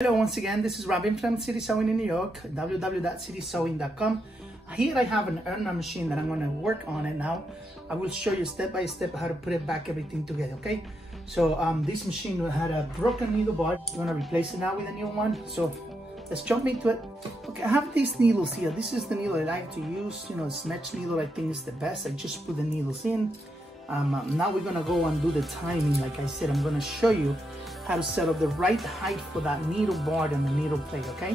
Hello, once again, this is Robin from City Sewing in New York, www.citysewing.com. Here I have an Elna machine that I'm going to work on it now. I will show you step by step how to put it back, everything together, okay? So this machine had a broken needle bar. I'm going to replace it now with a new one. So let's jump into it. Okay, I have these needles here. This is the needle I like to use. You know, Smedge needle I think is the best. I just put the needles in. Now we're going to go and do the timing. Like I said, I'm going to show you how to set up the right height for that needle bar and the needle plate, okay?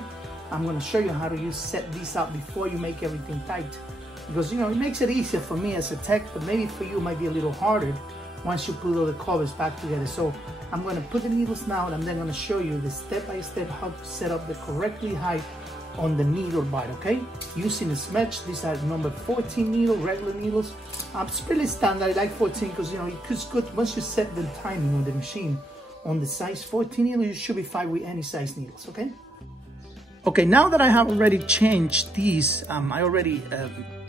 I'm going to show you how to set these up before you make everything tight. Because, you know, it makes it easier for me as a tech, but maybe for you it might be a little harder once you put all the covers back together. So I'm going to put the needles now and I'm then going to show you the step-by-step how to set up the correctly height on the needle bar, okay? Using a Smedge, these are number 14 needle, regular needles. It's pretty standard. I like 14 because, you know, it's good once you set the timing on the machine. On the size 14 needle, you should be fine with any size needles, okay? Okay, now that I have already changed these, I already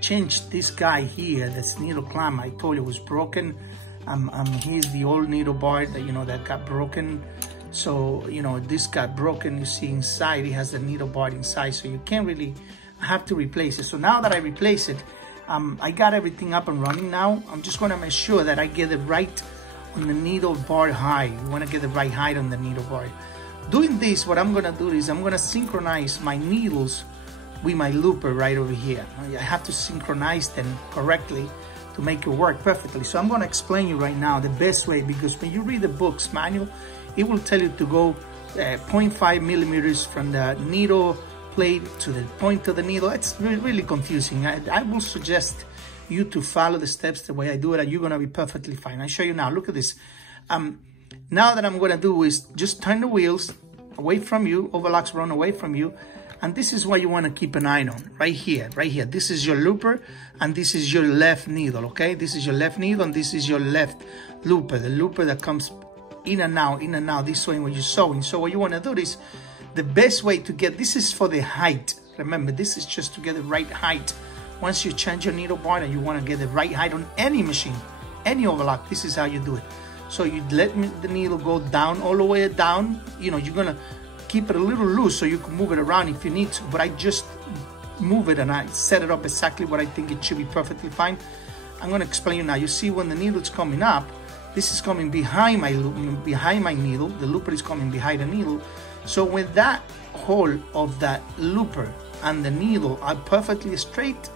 changed this guy here, this needle clamp I told you was broken. Here's the old needle bar that, you know, that got broken. So, you know, this got broken, you see inside, it has the needle bar inside, so you can't really have to replace it. So now that I replace it, I got everything up and running now. I'm just gonna make sure that I get it right on the needle bar height. You want to get the right height on the needle bar. Doing this, what I'm going to do is I'm going to synchronize my needles with my looper right over here. I have to synchronize them correctly to make it work perfectly. So I'm going to explain you right now the best way, because when you read the book's manual, it will tell you to go 0.5 millimeters from the needle plate to the point of the needle. It's really confusing. I will suggest you to follow the steps the way I do it, and you're gonna be perfectly fine. I'll show you now. Look at this. Now that I'm gonna do is just turn the wheels away from you, overlocks run away from you, and this is what you wanna keep an eye on, right here, right here. This is your looper, and this is your left needle, okay? This is your left needle, and this is your left looper, the looper that comes in and out, this way when you're sewing. So what you wanna do is, the best way to get, this is for the height. Remember, this is just to get the right height. Once you change your needle bar and you want to get the right height on any machine, any overlock, this is how you do it. So you let the needle go down, all the way down. You know, you're going to keep it a little loose so you can move it around if you need to. But I just move it and I set it up exactly what I think it should be perfectly fine. I'm going to explain you now. You see when the needle is coming up, this is coming behind my needle. The looper is coming behind the needle. So when that hole of that looper and the needle are perfectly straight,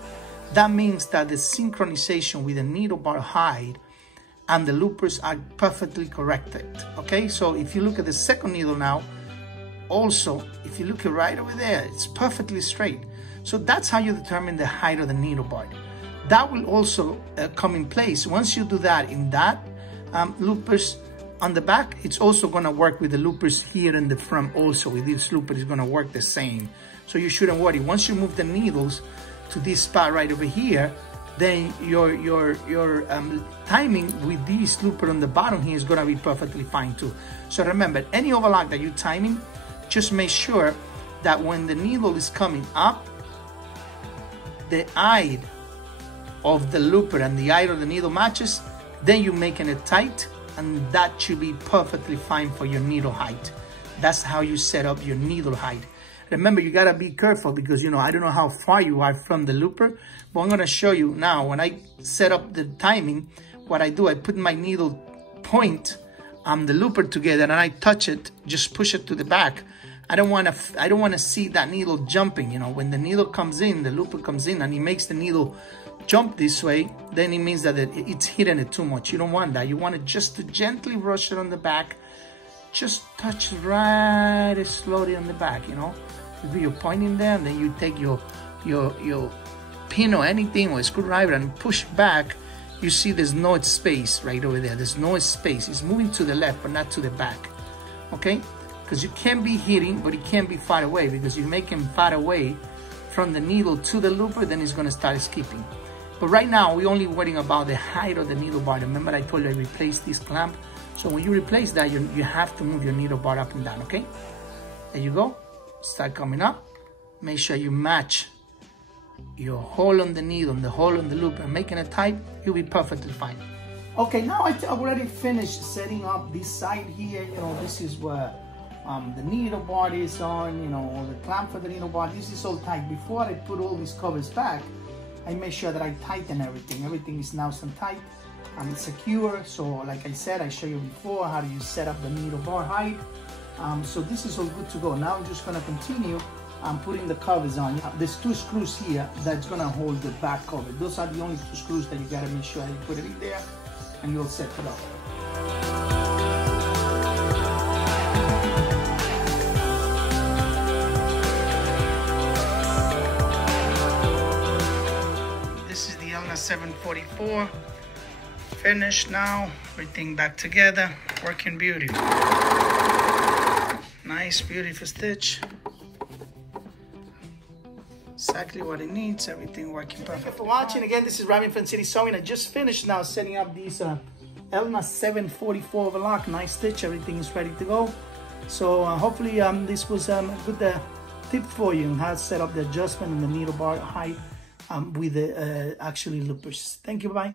that means that the synchronization with the needle bar height and the loopers are perfectly corrected, okay? So if you look at the second needle now, also, if you look at right over there, it's perfectly straight. So that's how you determine the height of the needle bar. That will also come in place. Once you do that in that loopers on the back, it's also gonna work with the loopers here in the front also. With this looper, it's gonna work the same. So you shouldn't worry. Once you move the needles to this spot right over here, then your timing with this looper on the bottom here is gonna be perfectly fine too. So remember, any overlock that you're timing, just make sure that when the needle is coming up, the height of the looper and the height of the needle matches, then you're making it tight, and that should be perfectly fine for your needle height. That's how you set up your needle height. Remember, you gotta be careful because, you know, I don't know how far you are from the looper, but I'm gonna show you now. When I set up the timing, what I do, I put my needle point the looper together and I touch it, just push it to the back. I don't wanna see that needle jumping. You know, when the needle comes in, the looper comes in and it makes the needle jump this way, then it means that it's hitting it too much. You don't want that. You want it just to gently brush it on the back. Just touch right slowly on the back, you know. You're pointing there, and then you take your pin or anything or a screwdriver and push back. You see there's no space right over there. There's no space. It's moving to the left, but not to the back, okay? Because you can be hitting, but it can't be far away, because you make him far away from the needle to the looper, then it's gonna start skipping. But right now, we're only worrying about the height of the needle bar. Remember I told you I replaced this clamp? So when you replace that, you have to move your needle bar up and down, okay? There you go. Start coming up. Make sure you match your hole on the needle and the hole on the loop and making it tight, you'll be perfectly fine. Okay, now I've already finished setting up this side here. You know, this is where the needle bar is on, you know, the clamp for the needle bar. This is all tight. Before I put all these covers back, I make sure that I tighten everything. Everything is nice and tight and secure. So like I said, I showed you before how do you set up the needle bar height. So this is all good to go. Now I'm just gonna continue putting the covers on. There's 2 screws here that's gonna hold the back cover. Those are the only 2 screws that you gotta make sure you put it in there and you'll set it up. This is the Elna 744. Finished now, everything back together, working beauty. Nice, beautiful stitch. Exactly what it needs, everything working perfect. Thank you for watching. Again, this is Robin from City Sewing. I just finished now setting up these Elna 744 overlock. Nice stitch, everything is ready to go. So hopefully this was a good tip for you on how to set up the adjustment and the needle bar height with the actually loopers. Thank you, bye.